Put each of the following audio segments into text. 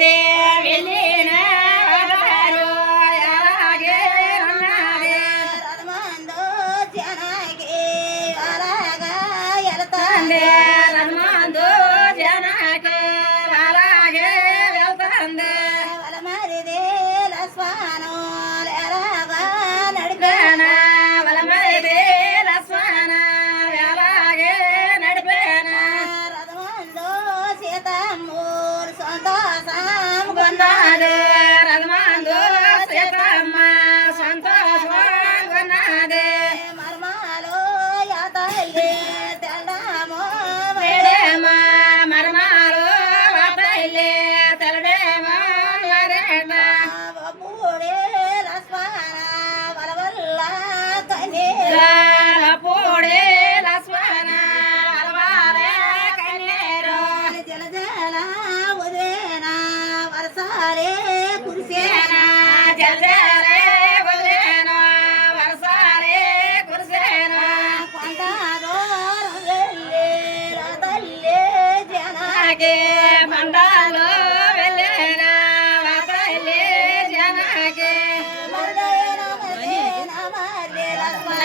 ఉన్నది వెళ్ళిన వదరు అలాగే ఉన్నది రథమందు జనకి అలాగా వెళ్తాంది రథమందు జనకి అలాగే వెళ్తుంది వలమరిది లస్వాను ఎలాగా నడిపేన నడిపేనా వలమరిది లస్వాన అలాగే నడిపేన రథమందు సీతమ్మూరు సంతోషం కొన్నది రథమందు సీతమ్మ సంతోషం కొన్నది మర్మాలు యాతల్లి తెల్లమో వేడేమ మర్మాలు వాతల్లి తెలడేమ వరేట పూడే లస్వాన వలవల్ల కన్నీరు పూడే లస్వన అలవాలే కన్నీరు జల జల ఉదేనా వర్షాలే కురిసేనా జలజలే వదిలేన వర్షాలే కురిసేన కొంత దూరం వెళ్ళి రాతల్లే జన నాకే బండాలు వెళ్ళేన వాతల్లి జనకే మరుదైన మరుదైన మర్రి లస్వాన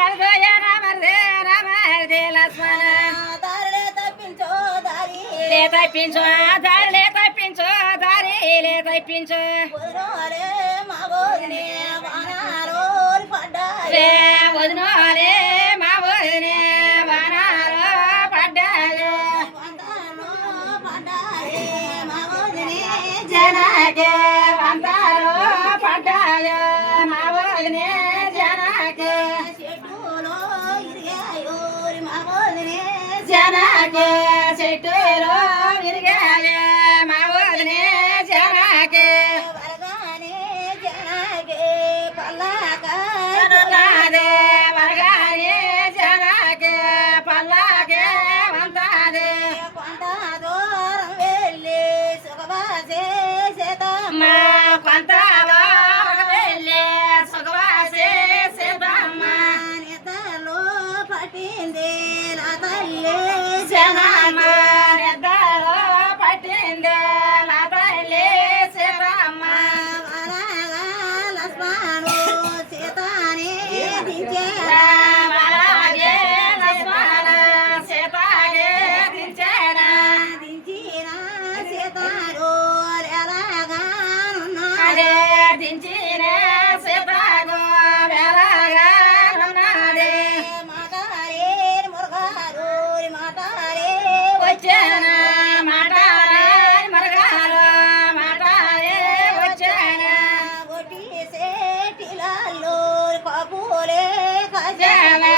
మర్దోయన మర్దేన మర్దే లస్వన దారిలే తప్పించో దారి తప్పించు దారిలే తప్పించు దారిలే తప్పించు వదిలోలే మా ఊరిని వానారోలు పడ్డాయి వదినోలే మా వదినే వనాలు పడ్డాయి వందలో పడ్డాయి మా ఊరిని జనకే వందలు పడ్డాయి మా వదినే జనకే చెట్టులో ఇరిగాయో మా ఊరిని జనకే చెట్టులో విరిగాయి మా వదినే జనకే వరగానే జనకే పల్లాక నాదే వరగానే జనకే పల్లాకే వంతాదే కొంత దూరం వెళ్ళి సుఖవాసే సీతమ్మ మా కొంత వెళ్ళి సుఖవాసే సీతమ్మ నిద్రలో పట్టింది నా తల్లి జనమ్మ నిద్రలో పట్టింది నా తల్లి సీతమ్మ వరగా లక్ష్మణు సీతాని దించేరా అలాగే లక్ష్మణ సీతాగే దించేనా దించిన సీతారు ఎలాగానున్నా అదే దించిన సీతాగో వెలగా ఉన్నది మాటారే మురగారు మాటారే వచ్చానా మాటారే మరగాలు మాటారే వచ్చానా ఒట్టి సేటిలాల్లో కబూలే జన ఖజానా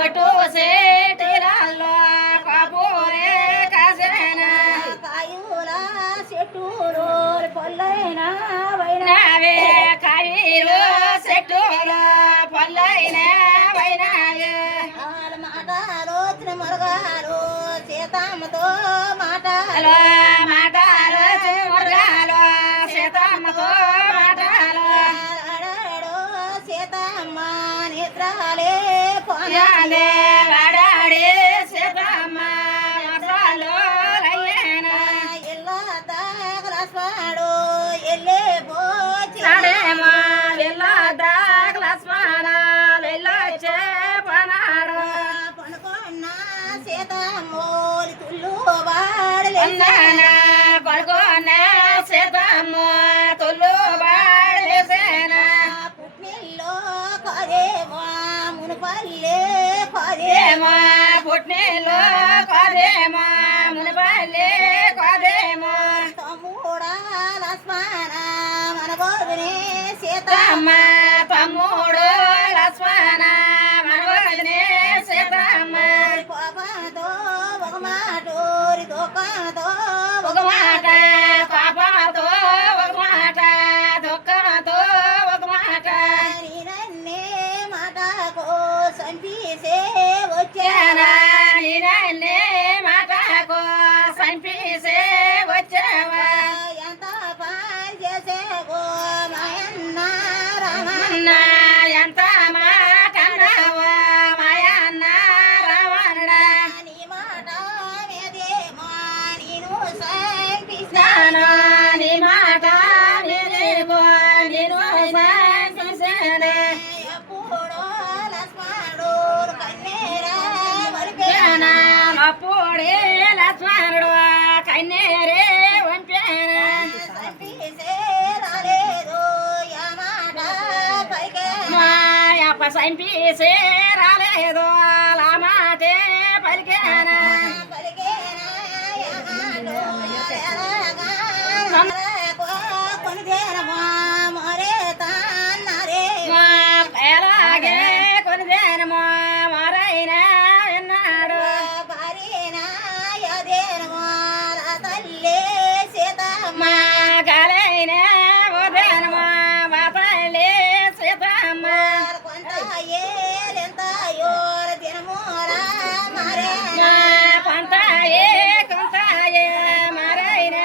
ఒట్టు సేటిరాల్లో కపూరే కజనా కాయుల చెట్టులో పొల్లైన వైన నావే కాయలు చెట్టులు పొల్లైన వైనాయు వాళ్ళ మాటలో మురగారు సీతమ్మతో మాటలు హలో మాటాలు మురగాలు సీతమ్మతో మాటాలు ఆడాడో సీతమ్మ నిద్రాలే పోనాలే యాదే వాడాడి సీతమ్మ మసాలు రయ్యేనా ఇల్లా తాగలస్వాడు ఎల్లే పోచి సడేమా వెళ్ళొద్దా లక్ష్మణ వెళ్ళొచ్చే పనాడు పనుకున్న సీతమ్మోలి తుల్లు వాడలే వందన పడుకున్న సీతమ్మ తొల్లు బాడేసేనా పుట్టిల్లో కదేమో మునుపల్లే కదే ఏమో పుట్టినలో కదేమో మునిపల్లి కదేమో తమ్ముడా లక్ష్మణ మన బోధనే సీత తమ్మ తమ్ముడు లక్ష్మణ మనవదినే సీతమ్మ కోపంతో ఒక మాట దుఃఖంతో ఒక మాట పాపతో ఒక మాట దుఃఖంతో ఒక మాట నన్నే మాటకు సంపీసే వచ్చానా వచ్చానా నేనన్నే మాటకు సంపీసే వచ్చావా ఎంత పని చేసేవో మాయన్న రామ ఎంత మాట సంపీసే రాలేదు లామాటే పలికేనా పలికేనా యమాటో ఎలాగా కొనిదేనమా మరే తాన్నరే ఎలాగే కొనిదేనమో మరైనా విన్నాడు భారీనా యదేనమా తల్లే సీతమ్మ మా గాలైనా ఉదయనమో మా తల్లి సీతమ్మ కొంత ఏలెంత యోర దినమోరా మరే మా కొంతాయే కొంతాయే మరైనా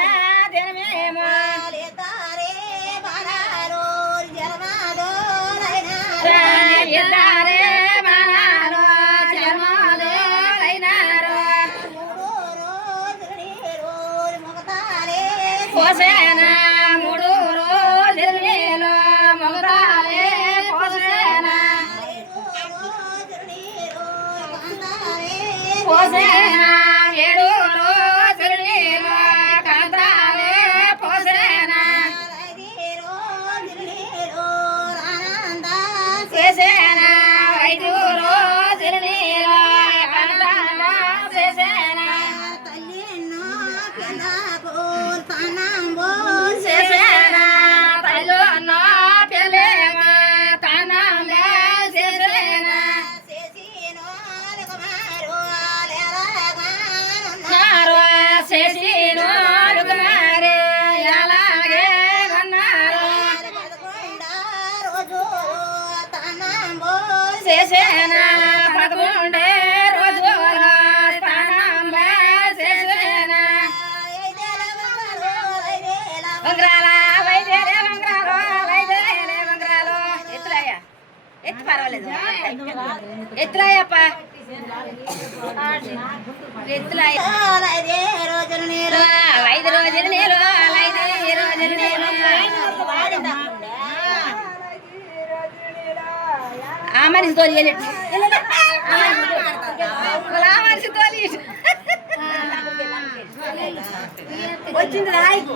దినమేమో తారే బాణాలో జలమాలో ఇద్దరే బాణాలు జన్మలు అయినారు పోసేన 3 రోజులు మొగతాలే పోసేన పోసేన 7 రోజులు కాంతాలే పోసేన చేసేన 5 రోజులు కాంతాల చేసేన చేసేన తల్లున్న పెళ్ళేమ తనంలే చేసేన నారు చేసిను రుకుమారి అలాగే అన్నారు చేసేన 11 రోజుల స్థానంలో చేసేన వంగరాల వైద్యలే వంగరాలు వైద్యలే వంగరాలు ఎత్తులాయ ఎత్తు పర్వాలేదు ఎత్తులాయప్ప ఎత్తులాయ 5 రోజులు నీళ్ళు 5 రోజులు నీళ్ళు ఆ మనిషి తోలి ఆ మనిషి తోలి వచ్చింది రాయికు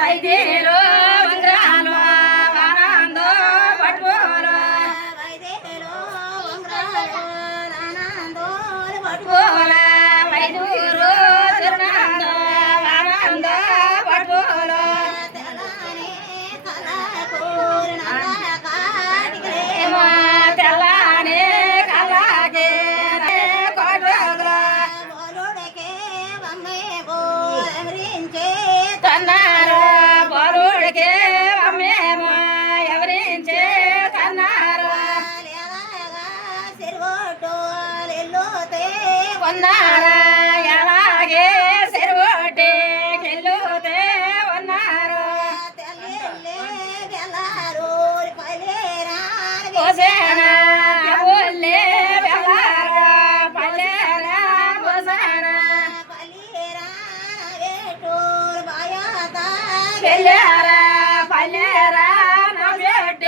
వైద్యులు వంగరాలు ఆనందో పట్టుకోలు పట్టుకోల వైద్యులు తిరునాందో ఆనందో పట్టుకోలు తెల్లానే కలాగే కోటలో తన్నారు బరుడికే అమ్మేమో ఎవరించే తన్నారు ఉన్నారా ఎలాగే చెరువుటే కెళ్ళుతే ఉన్నారు పోసేన ఊళ్ళే వెళ్ళారు పల్లెరా పోసేన వెళ్ళారా పల్లెరా నా బిడ్డ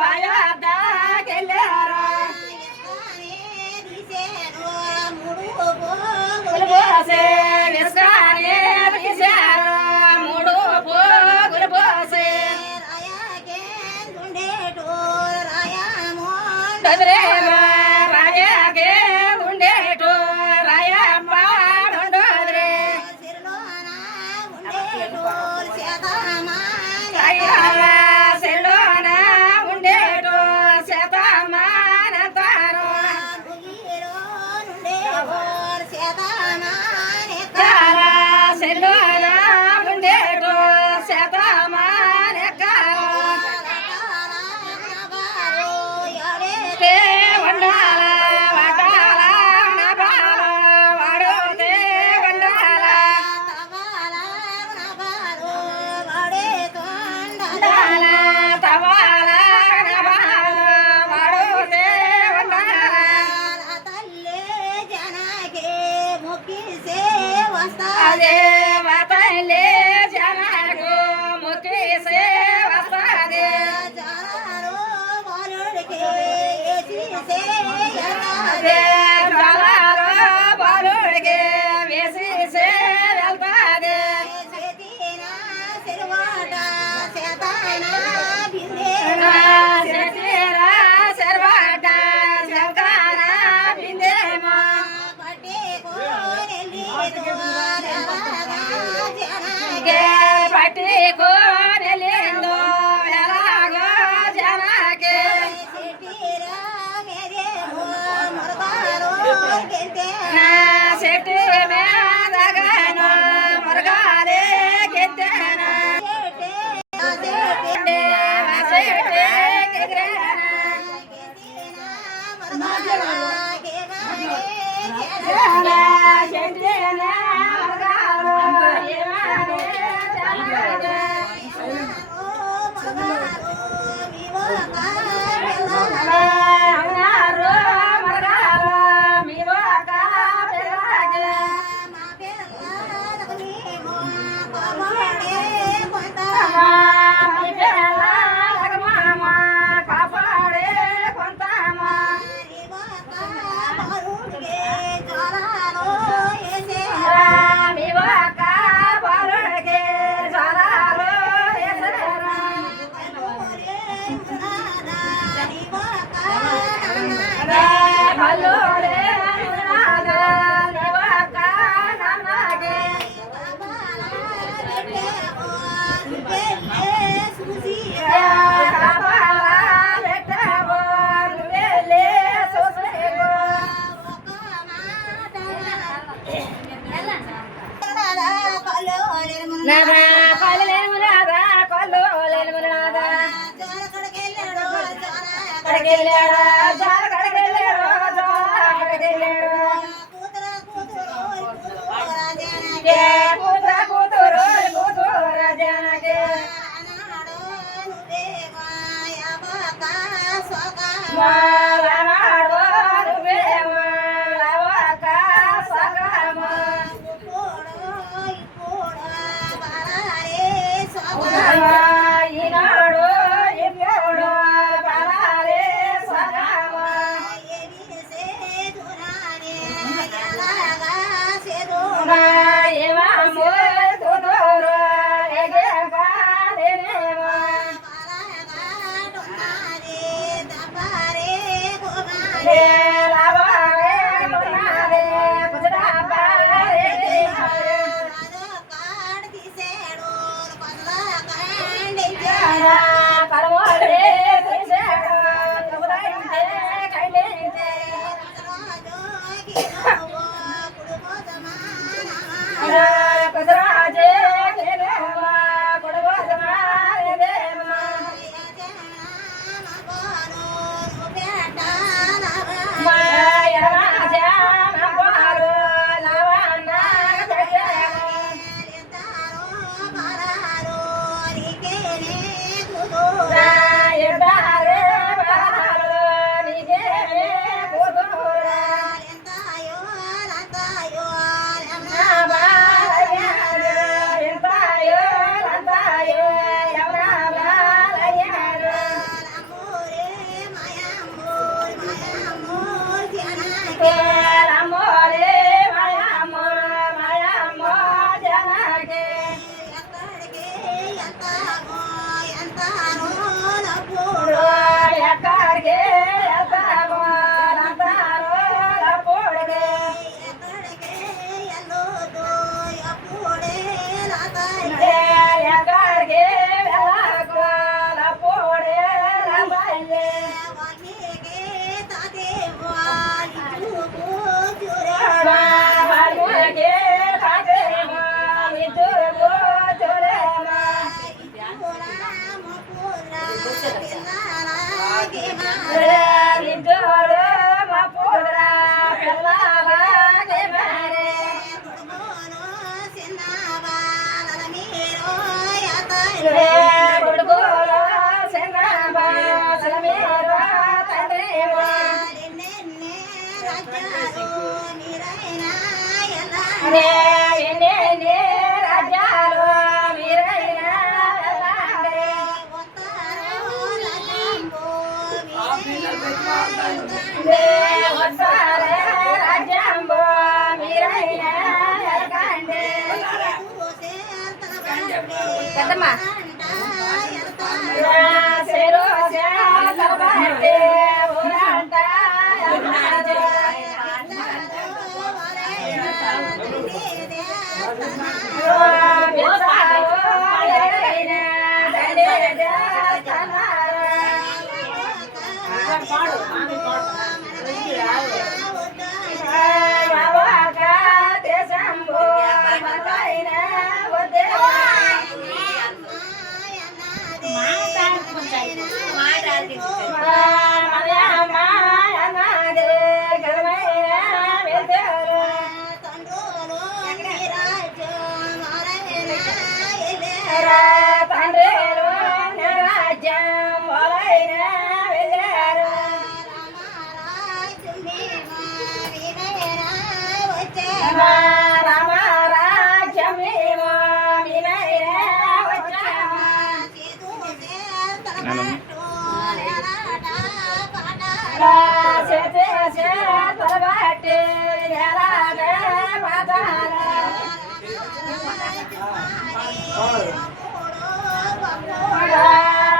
బాయదాకెళ్ళారా కోనెలిందో ఎలాగో జనకే నా చెట్టు మీదగాను మురగాలే కెత్తెనా పెద్దమ్మా Oh, చేతి చేతులు బట్టి ఎలాగే పదాల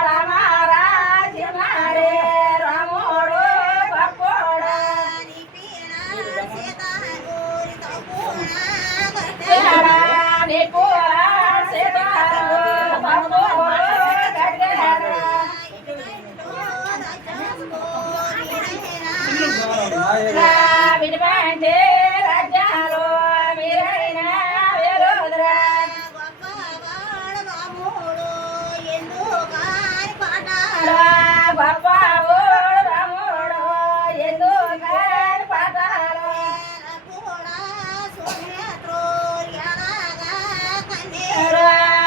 రామారాజు మారే రాముడు గొప్పోడా నీ పూల సీతారు తమ్ముడు గడ్డారు విడిపంటే రాజ్యాలు మీరైన వేలుదరా గొప్పవాడు రాముడు ఎందుకని పాటాలు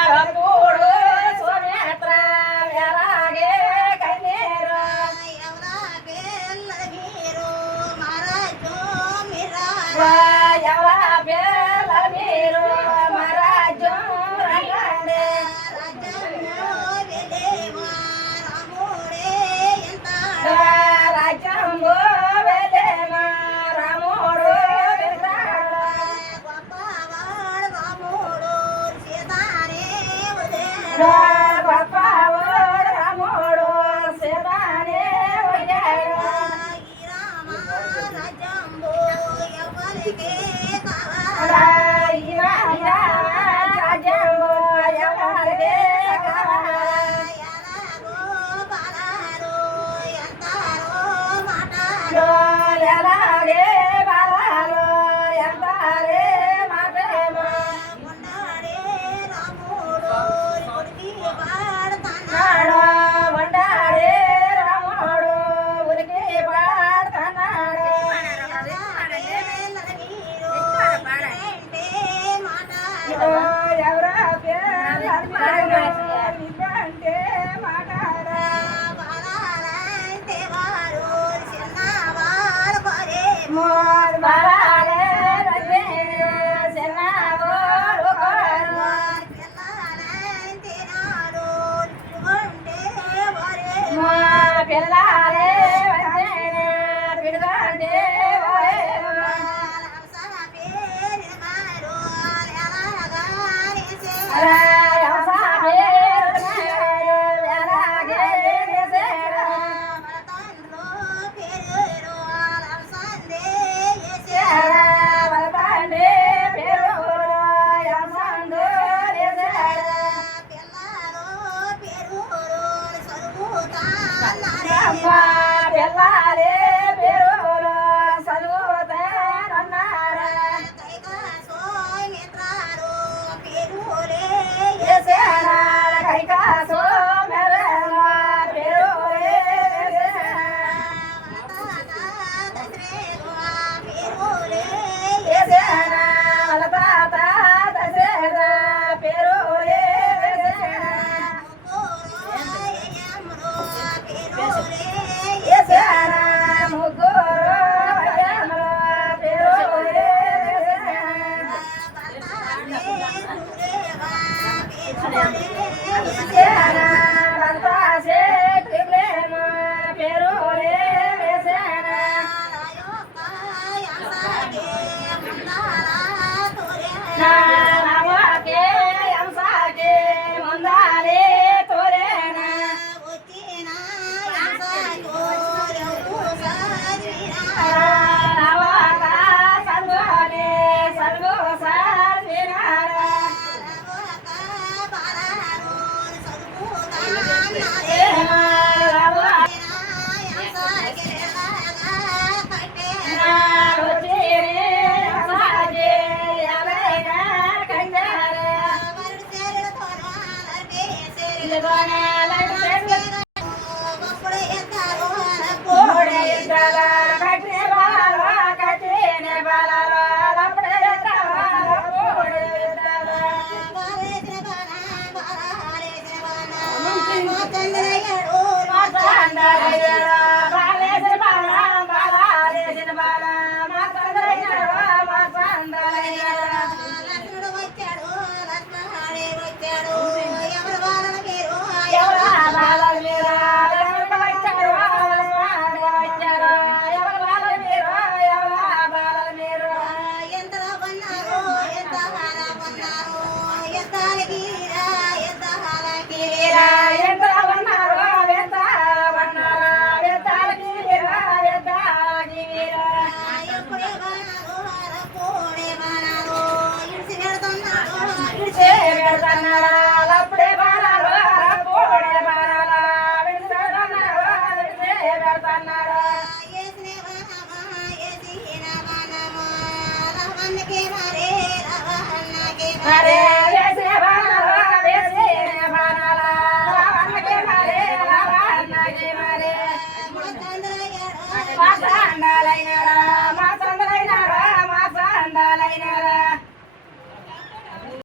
రప్పుడు సునేత్ర ఎలాగే కన్నీరు ఎవర పిల్లల మీరు మహారాజు రంగండి రాజ్యంబు వెళ్ళేమా రాముడు వెళ్తాడు గొప్పవాడు రాముడు సీతానే వచ్చాడు రాజ్యంబు ఎవరికి కావాలి ఎలాగే బలాలు ఎంతారే మాటేమో నాడు వండాడే రాముడు ఉరికి పాడుతున్నాడు పెడతన్నాడా అప్పుడే బాణాలు అప్పుడే బాణాలు విడిచిపెడతన్నాడు ఏసిన వనమా ఏసిన వనమా రహమన్కి